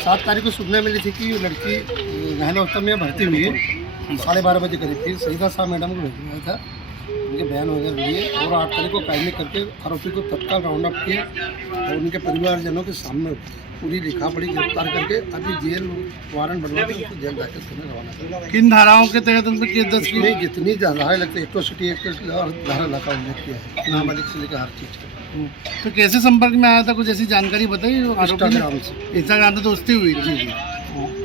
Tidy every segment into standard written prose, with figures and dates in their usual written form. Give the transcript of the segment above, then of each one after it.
7 तारीख को सूचना मिली थी कि लड़की गहन अवस्था में भर्ती हुई है। 12:30 बजे करीब फिर सईदा साहब मैडम को भेजा गया था, उनके बयान वगैरह लिए और 8 तारीख को कायमी करके आरोपी को तत्काल राउंड अप किया और उनके परिवारजनों के सामने पूरी लिखा पड़ी गिरफ्तार करके अभी जेल वारंट बनवा के उनको जेल दाखिल करने रवाना। किन धाराओं के तहत उन पर केस दर्ज की? नहीं, जितनी धाराएं लगती है एट्रोसिटी एक्ट और धारा लगा उल्लेख किया है, नाबालिग से लेकर हर चीज़ का। तो कैसे संपर्क में आया था, कुछ ऐसी जानकारी बताइए? इंस्टाग्राम से। इंस्टाग्राम से दोस्ती हुई थी? जी।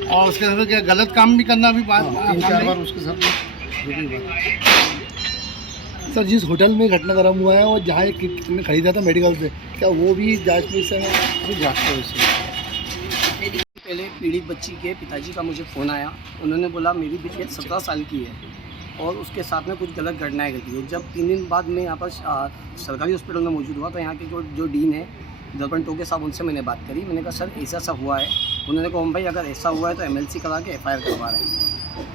और उसके साथ क्या गलत काम भी करना भी बात? 3-4 बार उसके साथ जो भी बात। सर, जिस होटल में घटनाक्रम हुआ है और जहाँ एक किट ने खरीदा था मेडिकल से, क्या वो भी जांच में से अभी जाँच का विषय है। पहले पीड़ित बच्ची के पिताजी का मुझे फ़ोन आया। उन्होंने बोला मेरी बेटी 17 साल की है और उसके साथ में कुछ गलत घटनाएं घटी है। जब 3 दिन बाद मैं यहाँ पर सरकारी हॉस्पिटल में मौजूद हुआ तो यहाँ के जो डीन है दर्पण टोके साहब, उनसे मैंने बात करी। मैंने कहा सर ऐसा सा हुआ है। उन्होंने कहा ओम भाई अगर ऐसा हुआ है तो MLC करा के FIR करवा रहे हैं।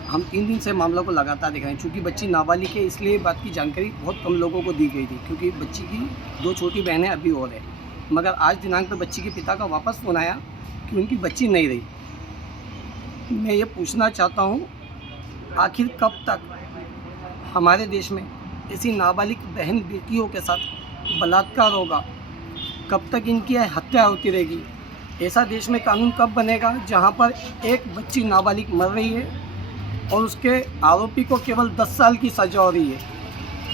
हम 3 दिन से मामला को लगातार देख रहे हैं। चूँकि बच्ची नाबालिग है इसलिए बात की जानकारी बहुत कम लोगों को दी गई थी, क्योंकि बच्ची की 2 छोटी बहनें अभी और है। मगर आज दिनांक पर बच्ची के पिता का वापस फ़ोन आया कि उनकी बच्ची नहीं रही। मैं ये पूछना चाहता हूँ आखिर कब तक हमारे देश में ऐसी नाबालिग बहन बेटियों के साथ बलात्कार होगा? कब तक इनकी हत्या होती रहेगी? ऐसा देश में कानून कब बनेगा जहाँ पर एक बच्ची नाबालिग मर रही है और उसके आरोपी को केवल 10 साल की सज़ा हो रही है?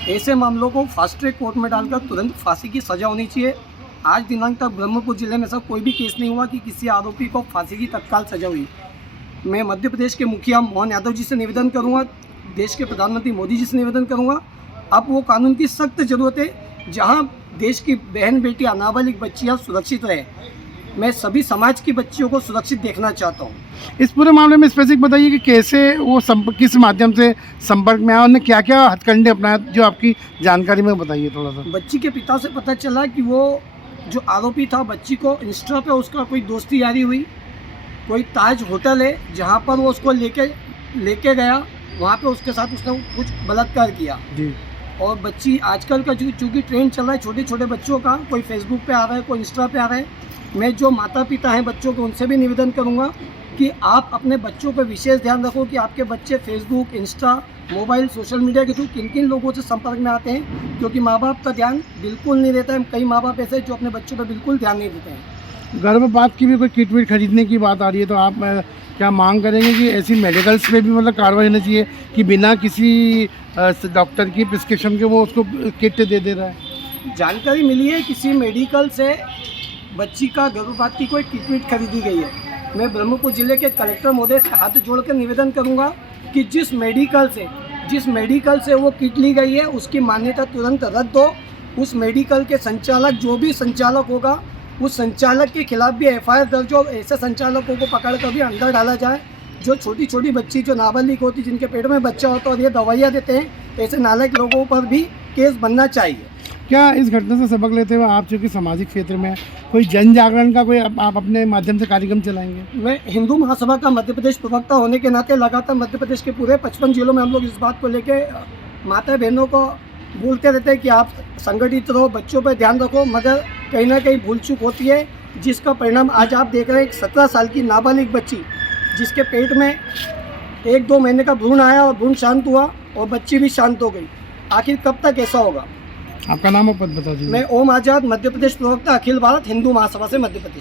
ऐसे मामलों को फास्ट ट्रैक कोर्ट में डालकर तुरंत फांसी की सज़ा होनी चाहिए। आज दिनांक तक ब्रह्मपुर जिले में ऐसा कोई भी केस नहीं हुआ कि किसी आरोपी को फांसी की तत्काल सज़ा हुई। मैं मध्य प्रदेश के मुखिया मोहन यादव जी से निवेदन करूंगा, देश के प्रधानमंत्री मोदी जी से निवेदन करूंगा, अब वो कानून की सख्त ज़रूरत है जहां देश की बहन बेटियां नाबालिग बच्चियां सुरक्षित रहे। मैं सभी समाज की बच्चियों को सुरक्षित देखना चाहता हूं। इस पूरे मामले में स्पेसिफिक बताइए कि कैसे वो किस माध्यम से संपर्क में आया, उन्होंने क्या क्या हथकंडे अपनाए, जो आपकी जानकारी में बताइए थोड़ा सा। बच्ची के पिता से पता चला कि वो जो आरोपी था बच्ची को इंस्टा पे उसका कोई दोस्ती यारी हुई, कोई ताज होटल है जहाँ पर वो उसको लेके गया, वहाँ पे उसके साथ उसने कुछ बलात्कार किया जी। और बच्ची आजकल का चूँकि ट्रेंड चल रहा है छोटे छोटे बच्चों का, कोई फेसबुक पे आ रहा है, कोई इंस्टा पे आ रहा है। मैं जो माता पिता हैं बच्चों के उनसे भी निवेदन करूँगा कि आप अपने बच्चों पर विशेष ध्यान रखो कि आपके बच्चे Facebook, Insta, mobile, social media के थ्रू किन किन लोगों से संपर्क में आते हैं, क्योंकि माँ बाप का ध्यान बिल्कुल नहीं रहता है। कई माँ बाप ऐसे जो अपने बच्चों पर बिल्कुल ध्यान नहीं देते हैं। गर्भपात की भी कोई किट विट खरीदने की बात आ रही है, तो आप क्या मांग करेंगे कि ऐसी मेडिकल्स में भी मतलब कार्रवाई होनी चाहिए कि बिना किसी डॉक्टर की प्रिस्क्रिप्शन के वो उसको किट दे रहा है? जानकारी मिली है किसी मेडिकल से बच्ची का गर्भपात की कोई ट्रीटमेंट खरीदी गई है। मैं ब्रह्मपुर जिले के कलेक्टर महोदय से हाथ जोड़कर निवेदन करूंगा कि जिस मेडिकल से वो किट ली गई है उसकी मान्यता तुरंत रद्द हो। उस मेडिकल के संचालक, जो भी संचालक होगा, उस संचालक के खिलाफ भी FIR दर्ज हो। ऐसे संचालकों को पकड़ कर भी अंदर डाला जाए जो छोटी छोटी बच्ची जो नाबालिग होती, जिनके पेट में बच्चा होता है और ये दवाइयाँ देते हैं, ऐसे नालायक लोगों पर भी केस बनना चाहिए। क्या इस घटना से सबक लेते हुए आप चूँकि सामाजिक क्षेत्र में कोई जन जागरण का कोई आप अपने माध्यम से कार्यक्रम चलाएंगे? मैं हिंदू महासभा का मध्य प्रदेश प्रवक्ता होने के नाते लगातार मध्य प्रदेश के पूरे 55 जिलों में हम लोग इस बात को लेके माता बहनों को बोलते रहते हैं कि आप संगठित रहो, बच्चों पर ध्यान रखो, मगर कहीं ना कहीं भूल चूक होती है, जिसका परिणाम आज आप देख रहे हैं। एक 17 साल की नाबालिग बच्ची जिसके पेट में 1-2 महीने का भ्रूण आया और भ्रूण शांत हुआ और बच्ची भी शांत हो गई। आखिर कब तक ऐसा होगा? आपका नाम और पद बता दीजिए। मैं ओम आजाद, मध्य प्रदेश प्रवक्ता, अखिल भारत हिंदू महासभा से मध्य प्रदेश।